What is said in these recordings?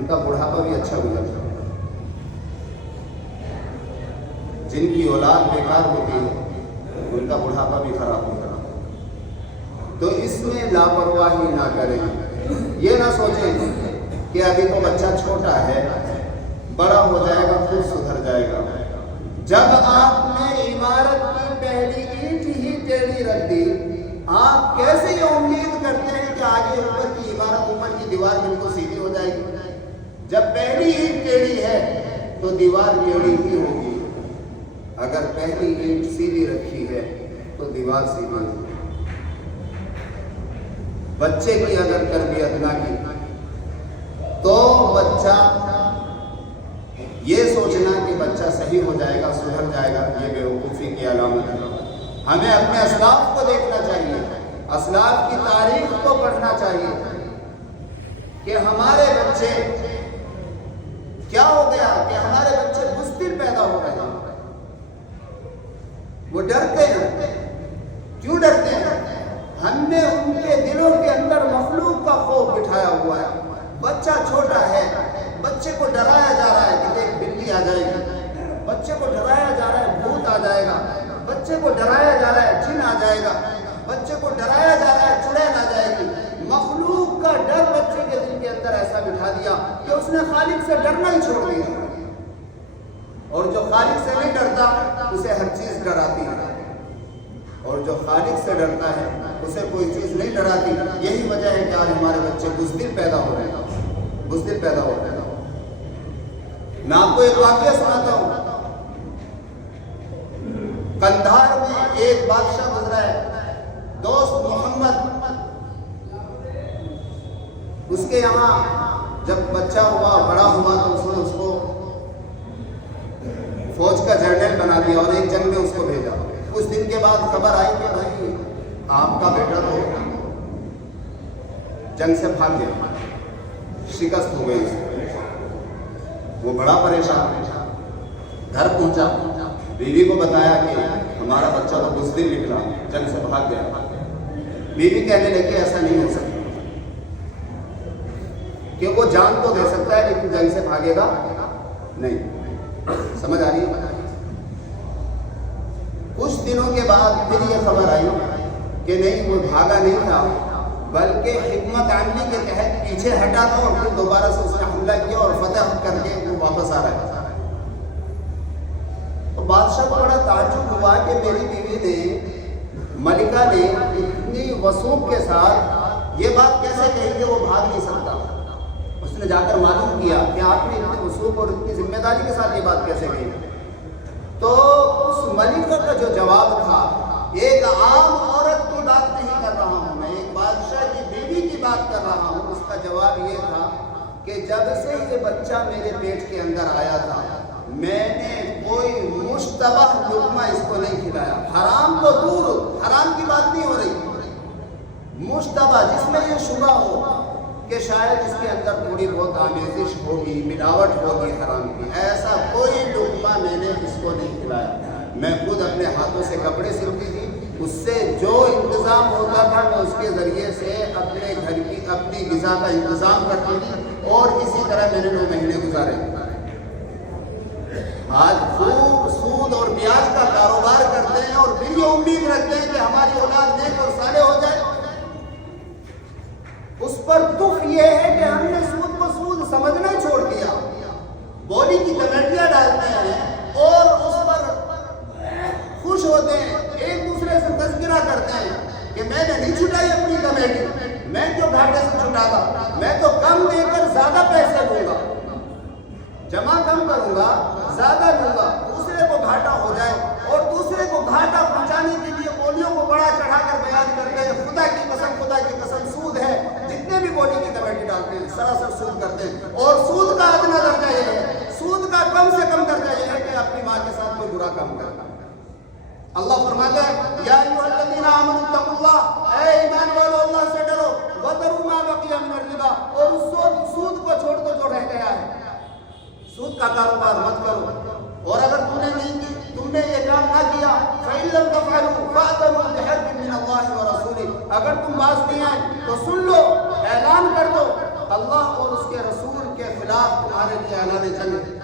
ان کا بڑھاپا بھی اچھا گزرتا ہے. جن کی اولاد بیکار ہوتی ہے ان کا بڑھاپا بھی خراب ہوتا ہے. تو اس میں لاپرواہی نہ کریں. یہ نہ سوچیں کہ ابھی تو بچہ چھوٹا ہے، بڑا ہو جائے گا خود سدھر جائے گا. جب آپ نے عمارت کی پہلی اینٹ ہی ٹیڑھی رکھ دی، آپ کیسے یہ امید کرتے ہیں کہ آگے اوپر کی عمارت، اوپر کی دیوار بالکل سیدھی ہو جائے گی؟ جب پہلی اینٹ ٹیڑھی ہے تو دیوار ٹیڑھی ہی ہوگی. اگر پہلی اینٹ سیدھی رکھی ہے تو دیوار سیدھی ہوگی. بچے کی اگر تربیت نہ کی تو بچہ یہ سوچنا کہ بچہ صحیح ہو جائے گا، سدھر جائے گا، یہ بیوقوفی کی علامت ہے. ہمیں اپنے اسلاف کو دیکھنا چاہیے، اسلاف کی تاریخ کو پڑھنا چاہیے کہ ہمارے بچے کیا ہو گیا کہ ہمارے بچے بزدل پیدا ہو رہے ہیں. وہ ڈرتے ہیں. کیوں ڈرتے ہیں؟ ہم نے ان کے دلوں کے اندر مخلوق کا خوف بٹھایا ہوا ہے. بچہ چھوٹا ہے، بچے کو ڈرایا جا رہا ہے کہ ایک بلی آ جائے گی، بچے کو ڈرایا جا رہا ہے بھوت آ جائے گا، بچے کو ڈرایا جا رہا ہے جن آ جائے گا، بچے کو ڈرایا جا رہا ہے چڑیل آ جائے گی. مخلوق کا ڈر بچے کے دل کے اندر ایسا بٹھا دیا کہ اس نے خالق سے ڈرنا ہی چھوڑ دیا. اور جو خالق سے نہیں ڈرتا اسے ہر چیز ڈراتی ہے، اور جو خالق سے ڈرتا ہے اسے کوئی چیز نہیں ڈراتی. یہی وجہ ہے کہ آج ہمارے بچے بزدل پیدا ہو رہے ہیں، بزدل پیدا ہو رہے ہیں. میں آپ کو ایک واقعہ سناتا ہوں. قندھار میں ایک بادشاہ گزرا ہے، دوست محمد. اس کے یہاں جب بچہ ہوا، بڑا ہوا، تو اس نے اس کو فوج کا جنرل بنا دیا اور ایک جنگ میں اس کو بھیجا. کچھ دن کے بعد خبر آئی کہ بھائی آپ کا بیٹا تو جنگ سے بھاگ گیا، شکست ہو گئی. وہ بڑا پریشان، گھر پہنچا، بیوی کو بتایا کہ ہمارا بچہ تو بزدل نکلا، جنگ سے بھاگ گیا. بیوی کہنے لگی ایسا نہیں ہو سکتا کہ وہ جان تو دے سکتا ہے لیکن جنگ سے بھاگے گا نہیں. سمجھ آ رہی ہے؟ کچھ دنوں کے بعد پھر یہ خبر آئی کہ نہیں، وہ بھاگا نہیں تھا بلکہ حکمت عملی کے تحت پیچھے ہٹا تھا اور پھر دوبارہ سے اس نے حملہ کیا اور فتح کر کے وہ واپس آ رہا ہے. تو بادشاہ کو بڑا تعجب ہوا کہ میری بیوی نے، ملکہ نے اتنی وثوق کے ساتھ یہ بات کیسے کہی کہ وہ بھاگ نہیں سکتا. اس نے جا کر معلوم کیا کہ آپ نے اتنی وثوق اور اتنی ذمہ داری کے ساتھ یہ بات کیسے کہی. تو اس ملکہ کا جو جواب تھا، ایک عام عورت کی بات نہیں کر رہا ہوں میں، ایک بادشاہ کی بیوی کی بات کر رہا ہوں. اس کا جواب یہ تھا کہ جب سے یہ بچہ میرے پیٹ کے اندر آیا تھا میں نے کوئی مشتبہ لقمہ اس کو نہیں کھلایا. حرام تو دور، حرام کی بات نہیں ہو رہی، مشتبہ جس میں یہ شبہ ہو کہ شاید اس کے اندر تھوڑی بہت آمیزش ہوگی، ملاوٹ ہوگی حرام کی، ایسا کوئی لقمہ میں نے اس کو نہیں کھلایا. میں خود اپنے ہاتھوں سے کپڑے سلتی تھی، اس سے جو انتظام ہوتا تھا میں اس کے ذریعے سے اپنے گھر کی اپنی غذا کا انتظام کرتی تھی اور اسی طرح میں نے 9 مہینے گزارے. آج خوب سود اور بیاج کا کاروبار کرتے ہیں اور پھر یہ امید رکھتے ہیں کہ ہماری اولاد نیک اور صالح ہو جائے. اس پر دکھ یہ ہے کہ ہم نے سود کو سود سمجھنا چھوڑ دیا. بولی کی کمیٹیاں ڈالتے ہیں اور اس پر خوش ہوتے ہیں، ایک دوسرے سے تذکرہ کرتے ہیں کہ میں نے نہیں چھٹائی اپنی کمیٹی، میں کیوں گھاٹے سے چھٹاتا، میں تو کم دے کر زیادہ پیسے دوں گا، جمع کم کروں گا زیادہ دوں گا، دوسرے کو گھاٹا ہو جائے. اور دوسرے کو گھاٹا پہنچانے کے لیے بولیوں کو بڑا چڑھا کر بیان کرتے ہیں. خدا کی قسم سود ہے. جتنے بھی بولی کی کمیٹی ڈالتے ہیں سراسر سود کرتے ہیں. اور سود کا ادنا درجہ یہ ہے، سود کا کم سے کم درجہ یہ ہے کہ اپنی ماں کے ساتھ کوئی برا کام کرتا. اللہ فرماتا ہے یا ایھا الذین آمنوا اتقوا اللہ، اے ایمان والو اللہ سے ڈرو، وذروا ما بقی من الربا، اور اس سود کو چھوڑ دو جو رہ گیا ہے. سود کا کاروبار مت کرو. اور اگر تم نے یہ کام نہ کیا فإن لم تفعلوا فأذنوا بحرب من اللہ ورسولہ، اگر تم باز نہیں آئے تو سن لو، اعلان کر دو اللہ اور اس کے رسول کے خلاف تمہارے لیے اعلان جنگ ہے۔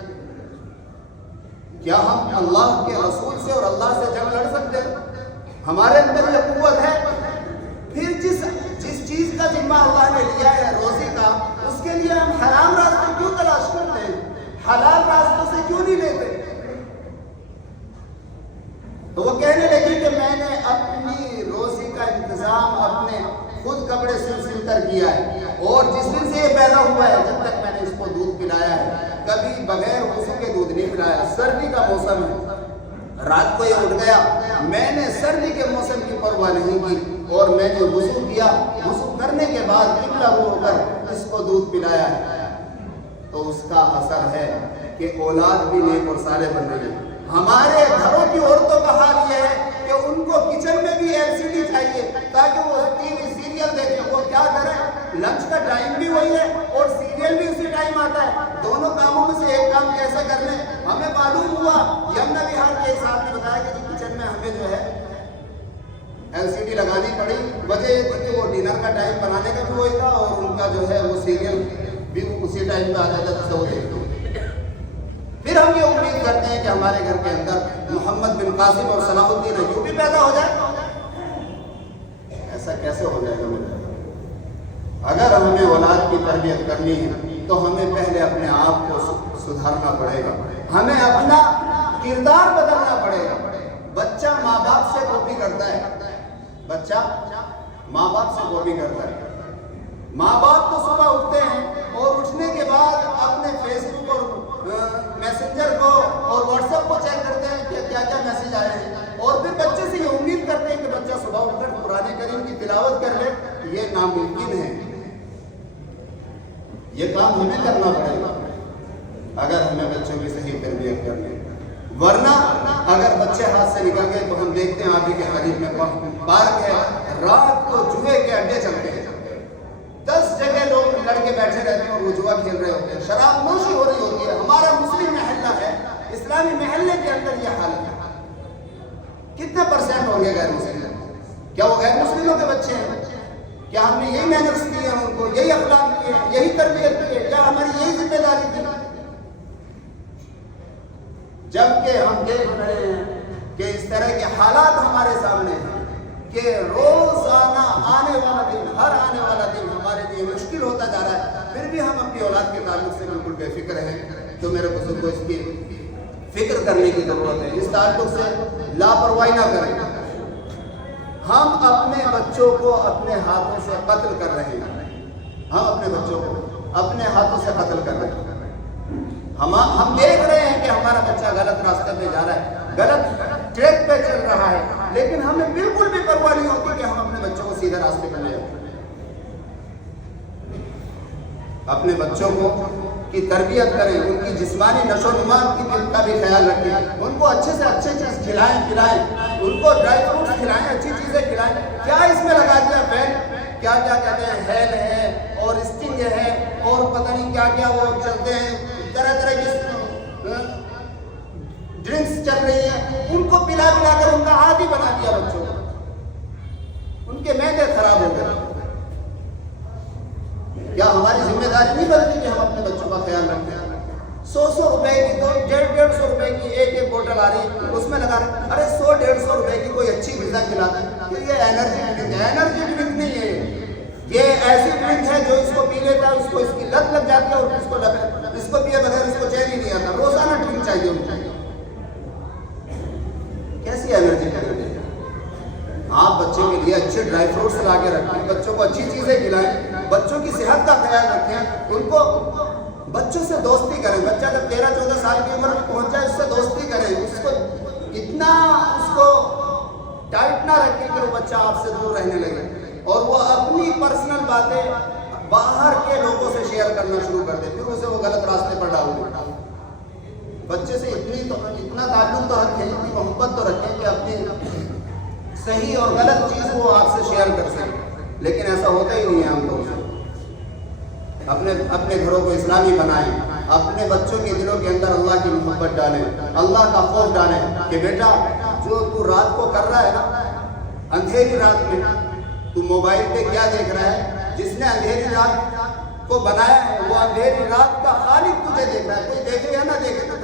کیا ہم اللہ کے رسول سے اور اللہ سے جنگ لڑ سکتے ہیں؟ ہمارے اندر یہ قوت ہے؟ پھر جس چیز کا ذمہ اللہ نے لیا ہے روزی کا، اس کے لیے ہم حرام راستے کیوں تلاش کرتے ہیں؟ حلال راستوں سے کیوں نہیں لیتے؟ تو وہ کہنے لگی کہ میں نے اپنی روزی کا انتظام اپنے خود کپڑے سل کر کیا ہے، اور جس دن سے یہ پیدا ہوا ہے جب تک میں نے اس کو دودھ پلایا ہے، کبھی بغیر وضو کے دودھ نہیں پلایا۔ سردی کا موسم ہے، رات کو یہ اٹھ گیا، میں نے سردی کے موسم کی پرواہ نہیں کی اور میں نے وضو کیا، وضو کرنے کے بعد قبلہ رو کر اس کو دودھ پلایا ہے۔ تو اس کا اثر ہے کہ اولاد بھی نیک اور صالح بن رہی ہے۔ ہمارے گھروں کی عورتوں کا حال یہ ہے کہ ان کو کچن میں بھی LCD چاہیے تاکہ وہ ٹی وی سیریل دیکھیں۔ وہ کیا کریں؟ لنچ کا ٹائم بھی وہی ہے اور سیریل بھی اسی ٹائم آتا ہے، دونوں کاموں میں سے ایک کام کیسے کر لیں؟ ہمیں معلوم ہوا یمنا بہار کے ایک صاحب نے بتایا کہ کچن میں ہمیں جو ہے LCD لگانی پڑی، وجہ یہ تھی کہ وہ ڈنر کا ٹائم بنانے کا بھی وہی تھا اور ان کا جو ہے وہ سیریل بھی اسی ٹائم پہ آ جاتا تھا، تو وہ دیکھتے۔ پھر ہم یہ امید کرتے ہیں کہ ہمارے گھر کے اندر محمد بن قاسم اور صلاح الدین ایوبی پیدا ہو جائے۔ ایسا کیسے ہو جائے گا میرے؟ اگر ہمیں اولاد کی تربیت کرنی ہے تو ہمیں پہلے اپنے آپ کو سدھارنا پڑے گا، ہمیں اپنا کردار بدلنا پڑے گا۔ بچہ ماں باپ سے کاپی کرتا ہے، بچہ ماں باپ سے کاپی کرتا ہے۔ ماں باپ تو صبح اٹھتے ہیں اور اٹھنے کے بعد اپنے فیس بک اور میسنجر کو اور واٹس ایپ کو چیک کرتے ہیں کہ کیا کیا میسج آئے ہیں، اور پھر بچے سے یہ امید کرتے ہیں کہ بچہ صبح اٹھ کر قرآن کریم کی تلاوت کر لے۔ یہ ناممکن ہے، یہ کام ہمیں کرنا پڑے گا اگر ہمیں بچوں کی صحیح تربیت کرنی ہے۔ ورنہ اگر بچے ہاتھ سے نکل گئے تو ہم دیکھتے ہیں آپ ہی کے قریب میں پارک ہے، رات کو جوئے کے اڈے چلتے ہیں، 10 جگہ لوگ لڑکے بیٹھے رہتے ہیں اور وہ جوا کھیل رہے ہوتے ہیں، شراب نوشی ہو رہی ہوتی ہے۔ ہمارا مسلم محلہ ہے، اسلامی محلے کے اندر یہ حالت ہے۔ کتنے % ہوں گے غیر مسلم؟ کیا وہ غیر مسلموں کے بچے ہیں؟ کیا ہم نے یہی مینرز دیے ہیں ان کو، یہی اخلاق دیے ہیں، یہی تربیت دی ہے؟ کیا ہماری یہی ذمہ داری تھی؟ جبکہ ہم دیکھ رہے ہیں کہ اس طرح کے حالات ہمارے سامنے ہیں کہ روزانہ آنے والا دن، ہر آنے والا دن ہمارے لیے مشکل ہوتا جا رہا ہے، پھر بھی ہم اپنی اولاد کے تعلق سے بالکل بے فکر ہیں۔ تو میرے بزرگ کو اس کی فکر کرنے کی ضرورت ہے، اس تعلق سے لاپرواہی نہ کریں۔ ہم اپنے بچوں کو اپنے ہاتھوں سے قتل کر رہے ہیں، ہم اپنے بچوں کو اپنے ہاتھوں سے قتل کر رہے ہیں۔ ہم دیکھ رہے ہیں کہ ہمارا بچہ غلط راستے پہ جا رہا ہے، غلط ٹریک پہ چل رہا ہے، لیکن ہمیں بالکل بھی پرواہ نہیں ہوتی کہ ہم اپنے بچوں کو سیدھے راستے پہ لے آئیں۔ اپنے بچوں کو کی تربیت کریں، ان کی جسمانی نشو و نما کا بھی خیال رکھیں، ان کو اچھے سے اچھے چیز کھلائیں، ان کو ڈرائی فروٹس کھلائیں، اچھی چیزیں کھلائیں۔ کیا اس میں لگا دیا فین، کیا کیا کہتے ہیں، ہیل ہے اور اسٹنگ ہے اور پتہ نہیں کیا کیا وہ چلتے ہیں، طرح طرح کی ڈرنکس چل رہی ہیں، ان کو پلا پلا کر ان کا عادی بنا دیا بچوں کو، ان کے معدے خراب ہو گئے۔ کیا ہماری ذمہ داری نہیں بنتی کہ ہم اپنے بچوں کا خیال رکھیں؟ 100 روپے کی، 150 روپے کی ایک بوٹل آ رہی ہے، اس میں لگا رہے، ارے 100-150 روپے کی کوئی اچھی غذا کھلاتے ہیں کہ یہ انرجی ڈرنک ہے۔ انرجی ڈرنک نہیں ہے، یہ ایسی ڈرنک ہے جو اس کو پی لیتا ہے اس کو اس کی لت لگ جاتی ہے اور اس کو پیے بغیر اس کو چین ہی نہیں آتا۔ روزانہ ڈرنک چاہیے ان کو، کیسی انرجی ڈرنک ہے؟ آپ بچے کے لیے اچھے ڈرائی فروٹس لا کے رکھیں، بچوں کو اچھی چیزیں کھلائیں، بچوں کی صحت کا خیال رکھیں، ان کو بچوں سے دوستی کریں۔ بچہ جب 13-14 سال کی عمر میں پہنچ جائے اس سے دوستی کریں، اس کو اتنا اس کو ٹائٹ نہ رکھیں کہ وہ بچہ آپ سے دور رہنے لگے اور وہ اپنی پرسنل باتیں باہر کے لوگوں سے شیئر کرنا شروع کر دے، پھر اسے وہ غلط راستے پر ڈال دے۔ بچے سے اتنا تعلق تو رکھیں، اتنی محبت تو رکھیں کہ اپنی صحیح اور غلط چیز وہ آپ سے شیئر کر سکیں، لیکن ایسا ہوتا ہی نہیں ہے عام طور سے۔ اپنے گھروں کو اسلامی بنائیں، اپنے بچوں کے دلوں کے اندر اللہ کی محبت ڈالیں، اللہ کا خوف ڈالیں کہ بیٹا جو تو رات کو کر رہا ہے نا، اندھیری رات میں تو موبائل پہ کیا دیکھ رہا ہے، جس نے اندھیری رات کو بنایا ہے وہ اندھیری رات کا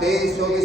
23, 24,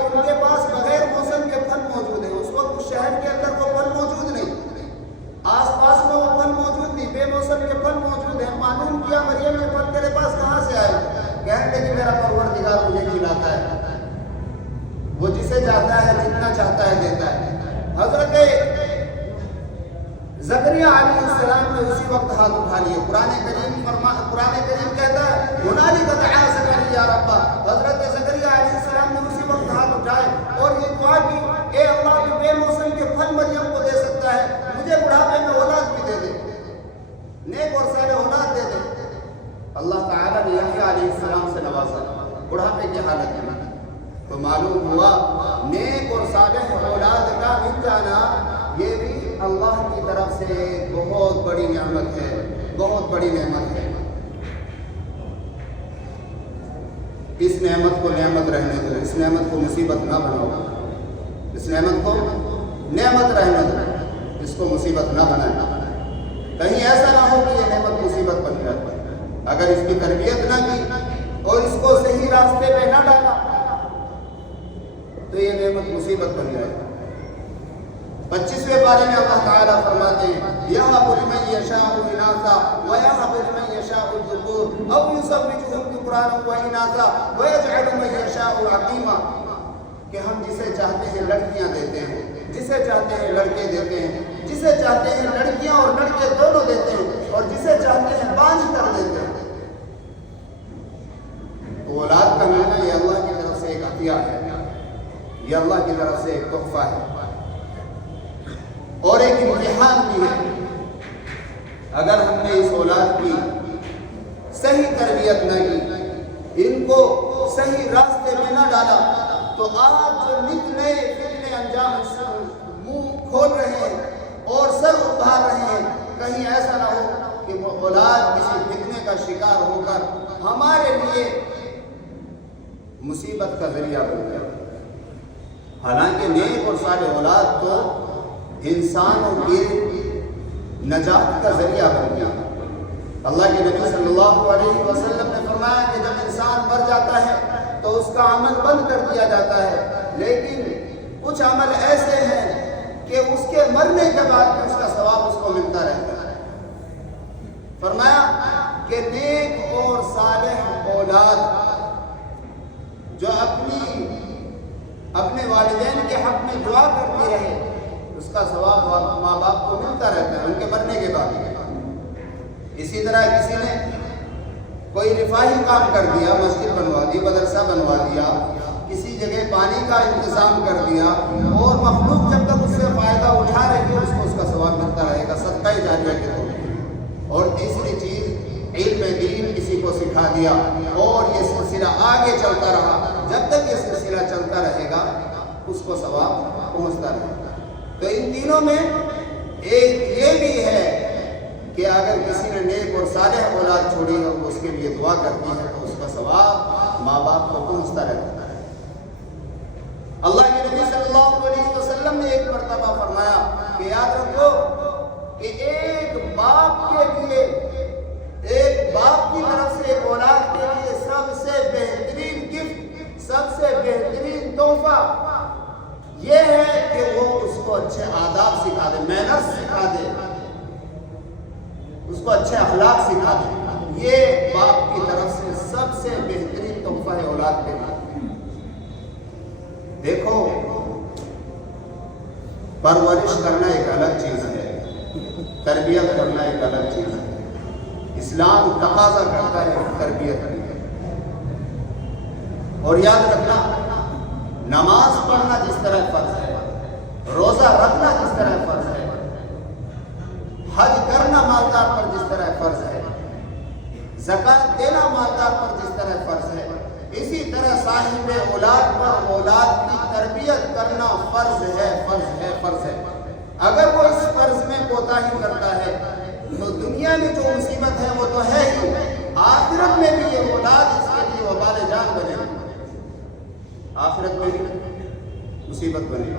کہ ان کے پاس بغیر موسم کے پھل موجود ہیں. اس وقت اس شہر کے اندر وہ پھل موجود نہیں, آس پاس میں وہ پھل موجود نہیں, بے موسم کے پھل موجود ہیں. معلوم کیا مریم یہ پھل تیرے پاس کہاں سے آئے؟ کہنے لگی میرا پروردگار مجھے کھلاتا ہے, وہ جسے چاہتا ہے جتنا چاہتا ہے دیتا ہے. حضرت زکریا علیہ السلام نے اسی وقت ہاتھ اٹھا لیے. قرآن کریم کہتا ہے ہنالک دعا زکریا ربہ, حضرت زکریا علیہ السلام نے اسی وقت ہاتھ اٹھائے اور یہ دعا کی, اے اللہ تو بے موسم کے پھل مریم کو دے سکتا ہے, مجھے بڑھاپے میں اولاد بھی دے دے, نیک اور صالح اولاد دے دے. اللہ تعالیٰ نے یحییٰ علیہ السلام سے نوازا بڑھاپے کی حالت میں. تو معلوم ہوا نیک اور صالح اولاد کا مل جانا یہ بھی اللہ کی طرف سے بہت بڑی نعمت ہے, بہت بڑی نعمت ہے. اس نعمت کو نعمت رہنے دو, اس نعمت کو مصیبت نہ بناؤ, اس نعمت کو نعمت رہنے دو, اس کو مصیبت نہ بنائیں. کہیں ایسا نہ ہو کہ یہ نعمت مصیبت بن جائے. اگر اس کی تربیت نہ کی اور اس کو صحیح راستے پہ نہ ڈالا تو یہ نعمت مصیبت بن جائے. 25ویں پارے میں اللہ تعالیٰ فرماتے ہیں یَهَبُ لِمَن يَشَاءُ إِنَاثًا وَيَهَبُ لِمَن يَشَاءُ الذُّكُورَ أَوْ يُزَوِّجُهُمْ ذُكْرَانًا وَإِنَاثًا وَيَجْعَلُ مَن يَشَاءُ عَقِيمًا, کہ ہم جسے چاہتے ہیں لڑکیاں دیتے ہیں, جسے چاہتے ہیں لڑکے دیتے ہیں, جسے چاہتے ہیں لڑکیاں اور لڑکے دونوں دیتے ہیں, اور جسے چاہتے ہیں بانجھ کر دیتے ہیں. تو اولاد کا ملنا یہ اللہ کی طرف سے ایک عطیہ ہے, یہ اللہ کی طرف سے ایک تحفہ ہے اور ایک امتحان بھی ہے. اگر ہم نے اس اولاد کی صحیح تربیت نہ کی, ان کو صحیح راستے میں نہ ڈالا, تو آج جو نت نئے فتنے انجام منہ کھول رہے ہیں اور سر اٹھا رہے ہیں, کہیں ایسا نہ ہو کہ وہ اولاد کسی فتنے کا شکار ہو کر ہمارے لیے مصیبت کا ذریعہ بن جائے. حالانکہ نیک اور صالح اولاد تو انسانوں کی نجات کا ذریعہ بن گیا. اللہ کے نبی صلی اللہ علیہ وسلم نے فرمایا کہ جب انسان مر جاتا ہے تو اس کا عمل بند کر دیا جاتا ہے, لیکن کچھ عمل ایسے ہیں کہ اس کے مرنے کے بعد بھی اس کا ثواب اس کو ملتا رہتا ہے. فرمایا کہ نیک اور صالح اولاد جو اپنے والدین کے حق میں دعا کرتی رہے, اس کا ثواب ماں باپ کو ملتا رہتا ہے ان کے مرنے کے بعد. اسی طرح کسی نے کوئی رفاہی کام کر دیا, مسجد بنوا دی, مدرسہ بنوا دیا, کسی جگہ پانی کا انتظام کر دیا, اور مخلوق جب تک اس سے فائدہ اٹھا رہی ہے اس کو اس کا ثواب ملتا رہے گا صدقہ جاریہ کے طور پر. اور تیسری چیز علم دین کسی کو سکھا دیا اور یہ سلسلہ آگے چلتا رہا, جب تک یہ سلسلہ چلتا رہے گا اس کو ثواب پہنچتا رہے گا. تو ان تینوں میں ایک یہ بھی ہے کہ اگر کسی نے نیک اور صالح اولاد چھوڑی ہے وہ اس کے لیے دعا کرتی ہے تو اس کا ثواب ماں باپ کو پہنچتا رہتا ہے. اللہ کے نبی صلی اللہ علیہ وسلم نے ایک مرتبہ فرمایا کہ یاد رکھو کہ ایک باپ کی طرف سے ایک اولاد کے لیے سب سے بہترین گفٹ, سب سے بہترین تحفہ یہ ہے کہ وہ اس کو اچھے آداب سکھا دے, مینرز سکھا دے, اس کو اچھے اخلاق سکھا دے. یہ باپ کی طرف سے سب سے بہترین تحفہ ہے اولاد کے لیے. دیکھو پرورش کرنا ایک الگ چیز ہے, تربیت کرنا ایک الگ چیز ہے. اسلام تقاضا کرتا ہے تربیت کی. اور یاد رکھنا نماز پڑھنا جس طرح فرض ہے, روزہ رکھنا جس طرح فرض ہے, حج کرنا مالدار پر جس طرح فرض ہے, زکات دینا مالدار پر جس طرح فرض ہے, اسی طرح صاحب اولاد پر اولاد کی تربیت کرنا فرض ہے, فرض ہے, فرض ہے. اگر وہ اس فرض میں کوتاہی کرتا ہے تو دنیا میں جو مصیبت ہے وہ تو ہے ہی, آخرت میں بھی یہ اولاد اس کے لیے وبال جان بنے گی, آخرت میں بھی مصیبت بنے گی.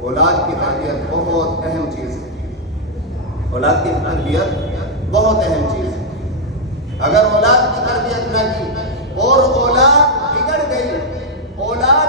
اولاد کی تربیت بہت اہم چیز ہے, اولاد کی تربیت بہت اہم چیز ہے. اگر اولاد کی تربیت نہ کی اور اولاد بگڑ گئی, اولاد